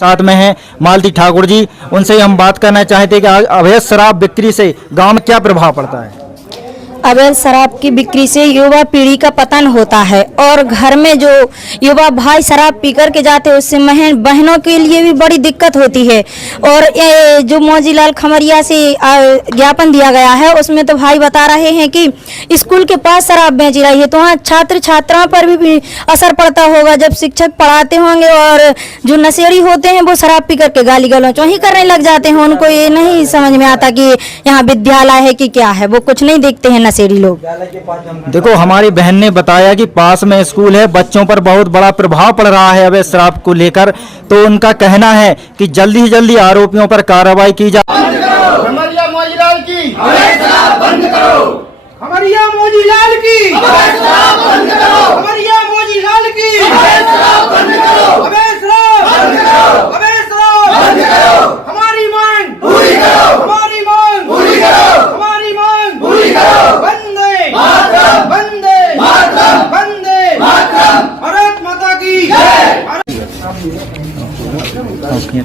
साथ में हैं मालती ठाकुर जी, उनसे हम बात करना चाहते हैं कि अवैध शराब बिक्री से गांव में क्या प्रभाव पड़ता है। अवैध शराब की बिक्री से युवा पीढ़ी का पतन होता है और घर में जो युवा भाई शराब पी कर के जाते हैं उससे बहनों के लिए भी बड़ी दिक्कत होती है। और ये जो मौजीलाल खमरिया से ज्ञापन दिया गया है उसमें तो भाई बता रहे हैं कि स्कूल के पास शराब बेची रही है, तो वहाँ छात्र छात्राओं पर भी असर पड़ता होगा जब शिक्षक पढ़ाते होंगे और जो नशेड़ी होते हैं वो शराब पी करके गाली गलौच वहीं करने लग जाते हैं। उनको ये नहीं समझ में आता कि यहाँ विद्यालय है कि क्या है, वो कुछ नहीं देखते हैं नशेड़ी लोग। देखो हमारी बहन ने बताया कि पास में स्कूल है, बच्चों पर बहुत बड़ा प्रभाव पड़ रहा है अवैध शराब को लेकर, तो उनका कहना है कि जल्दी से जल्दी आरोपियों पर कार्रवाई की जाए। खमरिया मोजीलाल की अवैध शराब बंद करो, खमरिया मोजीलाल की अवैध शराब बंद करो, खमरिया मोजीलाल की अवैध शराब बंद करो, अवैध शराब बंद करो, अवैध शराब बंद करो, हमारी मांग पूरी करो, हमारी मांग पूरी करो, हमारी मांग पूरी करो, वंदे मातरम, वंदे मातरम, वंदे मातरम, भारत माता की जय।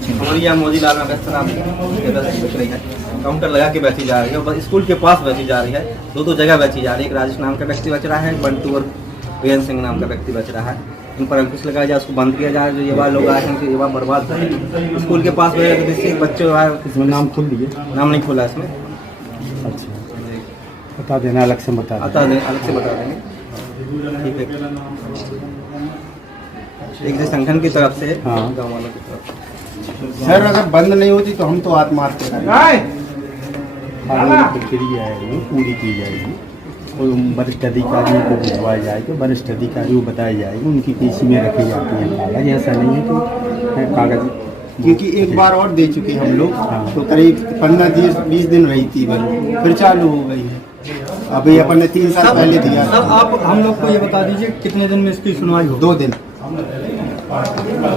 खमरिया मोजीलाल में अवैध शराब बिक रही है, काउंटर लगा के बेची जा रही है और स्कूल के पास बेची जा रही है, दो जगह बेची जा रही है। एक राजेश नाम का व्यक्ति बेच रहा है, बंटू और वीरेंद्र सिंह नाम का व्यक्ति बेच रहा है। इन पर अंकुश लगाया जाए, उसको बंद किया जाए। जो युवा लोग आए हैं युवा बर्बाद करें, स्कूल के पास बच्चे इसमें नाम खोल दिए, नाम नहीं खोला इसमें। अच्छा बता देना, अलग से बता देना, अलग से बता देंगे, ठीक है। एक जो संगठन की तरफ से, हाँ गाँव वालों की तरफ से। सर अगर बंद नहीं होती तो हम तो आत्महत्या करेंगे। प्रक्रिया है वो पूरी की जाएगी और वरिष्ठ अधिकारियों को भिजवाया जाएगा, वरिष्ठ अधिकारियों को बताया जाएगा, उनकी पेशी में रखी जाती है कागज। ऐसा नहीं है कि कागज, क्योंकि एक बार और दे चुके हम लोग। हाँ। तो करीब 15-20 दिन रही थी, फिर चालू हो गई है। अभी अपन ने 3 साल पहले दिया। सर आप हम लोग को ये बता दीजिए कितने दिन में इसकी सुनवाई हो? 2 दिन।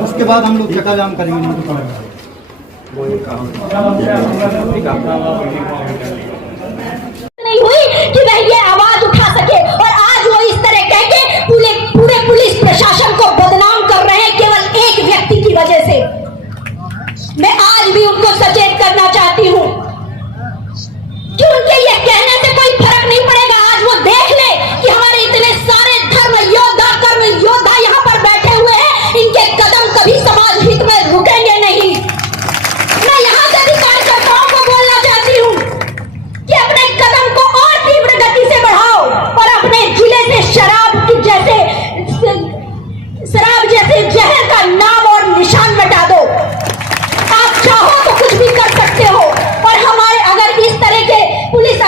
उसके बाद हम लोग चक्का जाम करेंगे। नहीं हुई कि वह ये आवाज उठा सके और आज वो इस तरह कह के पूरे पुलिस प्रशासन को बदनाम कर रहे हैं केवल एक व्यक्ति की वजह से। मैं आज भी उनको सचेत करना चाहती हूँ कि उनके ये कहने से कोई फर्क नहीं पड़ेगा। आज वो देख ले कि हमारे इतने सारे कर्म योद्धा यहाँ पर बैठे हुए हैं, इनके कदम कभी समाज हित में रुकेंगे नहीं। मैं यहाँ से भी कार्यकर्ताओं को बोलना चाहती हूँ कि अपने कदम को और तीव्र गति से बढ़ाओ और अपने जिले से शराब जैसे जहर का नाम और निशान मिटा दो। आप चाहो तो कुछ भी कर सकते हो और हमारे अगर इस तरह के पुलिस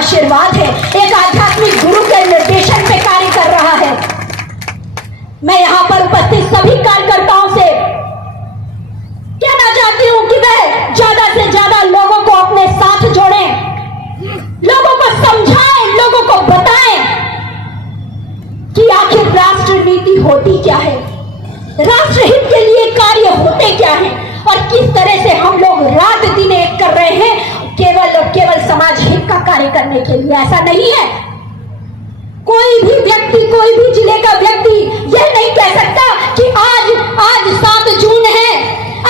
आशीर्वाद है, एक आध्यात्मिक गुरु के निर्देशन पे कार्य कर रहा है। मैं यहां पर उपस्थित सभी कार्यकर्ताओं से कहना चाहती हूं कि वह ज्यादा से ज्यादा लोगों को अपने साथ जोड़ें, लोगों को समझाएं, लोगों को बताएं कि आखिर राष्ट्र नीति होती क्या है, राष्ट्रहित के लिए कार्य होते क्या हैं और किस तरह से हम लोग रात दिन एक कर रहे हैं केवल और केवल समाज हित का कार्य करने के लिए। ऐसा नहीं है। कोई भी व्यक्ति, कोई भी जिले का व्यक्ति यह नहीं कह सकता कि आज 7 जून है,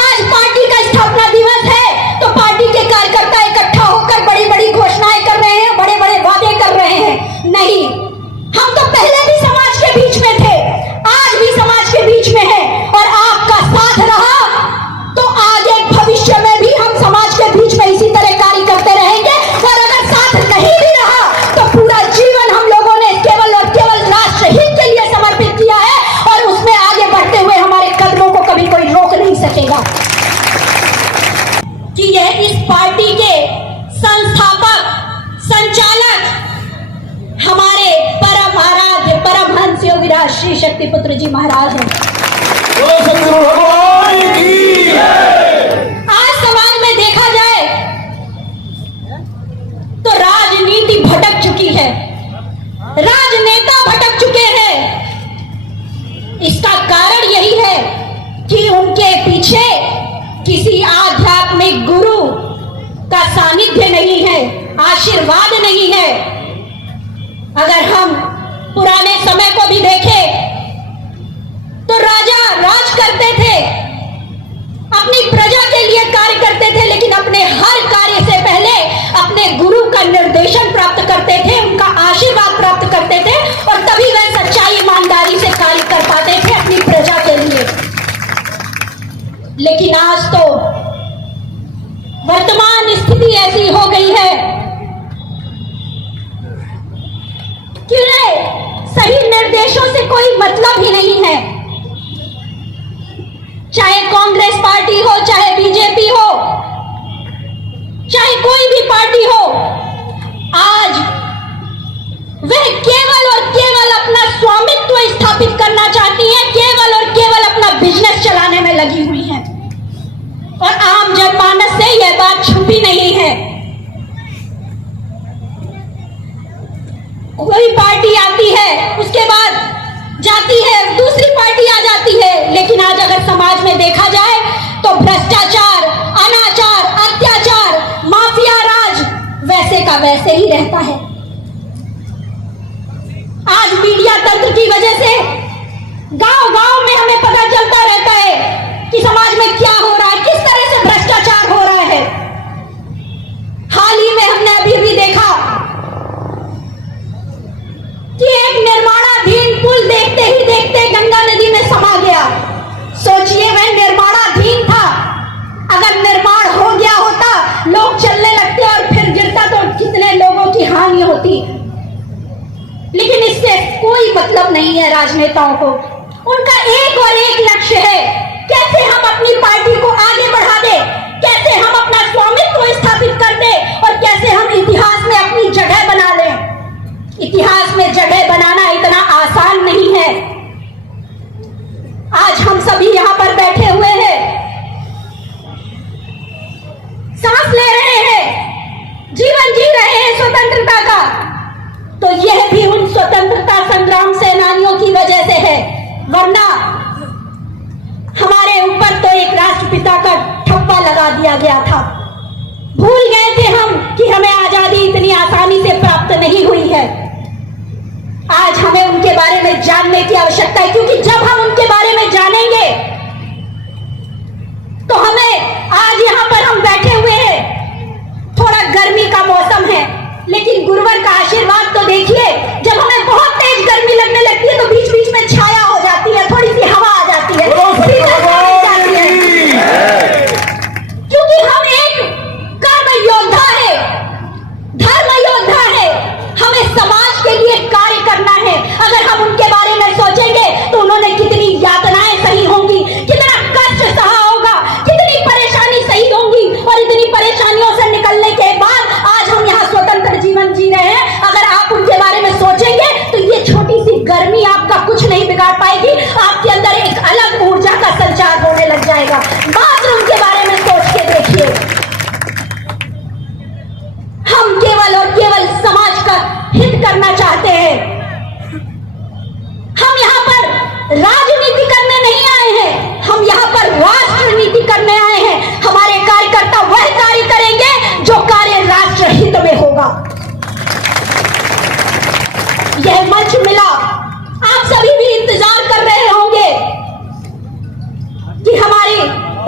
आज पार्टी का स्थापना दिवस है तो पार्टी के कार्यकर्ता इकट्ठा होकर बड़ी बड़ी घोषणाएं कर रहे हैं, बड़े बड़े वादे कर रहे हैं। नहीं, हम तो पहले भी समाज के बीच में थे, आज भी समाज के बीच में है और आपका साथ रहा तो आगे भविष्य में भी हम समाज के बीच में इसी तरह कार्य करते रहेंगे। और अगर साथ नहीं भी रहा तो पूरा जीवन हम लोगों ने केवल और केवल राष्ट्रहित के लिए समर्पित किया है और उसमें आगे बढ़ते हुए हमारे कदमों को कभी कोई रोक नहीं सकेगा। कि यह इस पार्टी के संस्थापक, संचालक हमारे परम आराध्य परमहंस योगीराज श्री शक्तिपुत्र जी महाराज हैं। आज समाज में देखा जाए तो राजनीति भटक चुकी है, राजनेता भटक चुके हैं। इसका कारण यही है कि उनके पीछे किसी आध्यात्मिक गुरु का सानिध्य नहीं है, आशीर्वाद नहीं है। अगर हम पुराने समय को भी देखें तो राजा राज करते थे, अपनी प्रजा के लिए कार्य करते थे, लेकिन अपने हर कार्य से पहले अपने गुरु का निर्देशन प्राप्त करते थे, उनका आशीर्वाद प्राप्त करते थे और तभी वह सच्चाई ईमानदारी से कार्य कर पाते थे अपनी प्रजा के लिए। लेकिन आज तो वर्तमान स्थिति ऐसी हो गई है कि सही निर्देशों से कोई मतलब ही नहीं है। चाहे कांग्रेस पार्टी हो, चाहे बीजेपी हो, चाहे कोई भी पार्टी हो, आज वह केवल और केवल अपना स्वामित्व स्थापित करना चाहती है, केवल और केवल अपना बिजनेस चलाने में लगी हुई है और आम जनमानस से यह बात छुपी नहीं है। कोई पार्टी आती है, उसके बाद जाती है, दूसरी पार्टी आ जाती है, लेकिन आज अगर समाज में देखा जाए तो भ्रष्टाचार, अनाचार, अत्याचार, माफिया राज वैसे का वैसे ही रहता है। आज मीडिया तंत्र की वजह से गांव-गांव में हमें पता चलता रहता है कि समाज में क्या हो रहा है, किस तरह से भ्रष्टाचार हो रहा है। हाल ही में हमने अभी भी देखा कि एक निर्माणाधीन पुल देखते ही देखते गंगा नदी में समा गया। सोचिए, वह निर्माणाधीन था, अगर निर्माण हो गया होता, लोग चलने लगते और फिर गिरता तो कितने लोगों की हानि होती। लेकिन इससे कोई मतलब नहीं है राजनेताओं को। उनका एक और एक लक्ष्य है, कैसे हम अपनी पार्टी को आगे बढ़ा दे, कैसे हम अपना स्वामित्व स्थापित कर दे और कैसे हम इतिहास में अपनी जगह बना लें। इतिहास में जगह बनाना इतना आसान नहीं है। आज हम सभी यहां पर बैठे हुए हैं, सांस ले रहे हैं, जीवन जी रहे हैं स्वतंत्रता का, तो यह भी उन स्वतंत्रता संग्राम सेनानियों की वजह से है, वरना हमारे ऊपर तो एक राष्ट्रपिता का ठप्पा लगा दिया गया था। भूल गए थे हम कि हमें आजादी इतनी आसानी से प्राप्त नहीं हुई है। आज हमें उनके बारे में जानने की आवश्यकता है, क्योंकि जब हम उनके बारे में जानेंगे तो हमें, आज यहां पर हम बैठे हुए हैं, थोड़ा गर्मी का मौसम है, लेकिन गुरुवर का आशीर्वाद तो देखिए, जब हमें बहुत तेज गर्मी लगने लगती है तो बीच बीच में छाया हो जाती है, थोड़ी सी हवा आ जाती है, क्योंकि हम एक कर्म योद्धा है, धर्म योद्धा है, हमें समाज के लिए कार्य करना है। अगर हम उनके बारे में सोचेंगे तो उन्होंने कितनी यातनाएं सही होंगी, कितना कष्ट सहा होगा, कितनी परेशानी सही होंगी,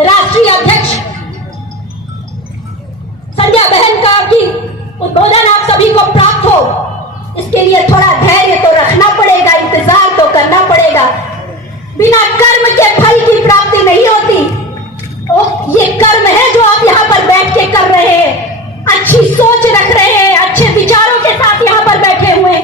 राष्ट्रीय अध्यक्ष संध्या बहन का कि उद्बोधन आप सभी को प्राप्त हो, इसके लिए थोड़ा धैर्य तो रखना पड़ेगा, इंतजार तो करना पड़ेगा। बिना कर्म के फल की प्राप्ति नहीं होती। ये कर्म है जो आप यहाँ पर बैठ के कर रहे हैं, अच्छी सोच रख रहे हैं,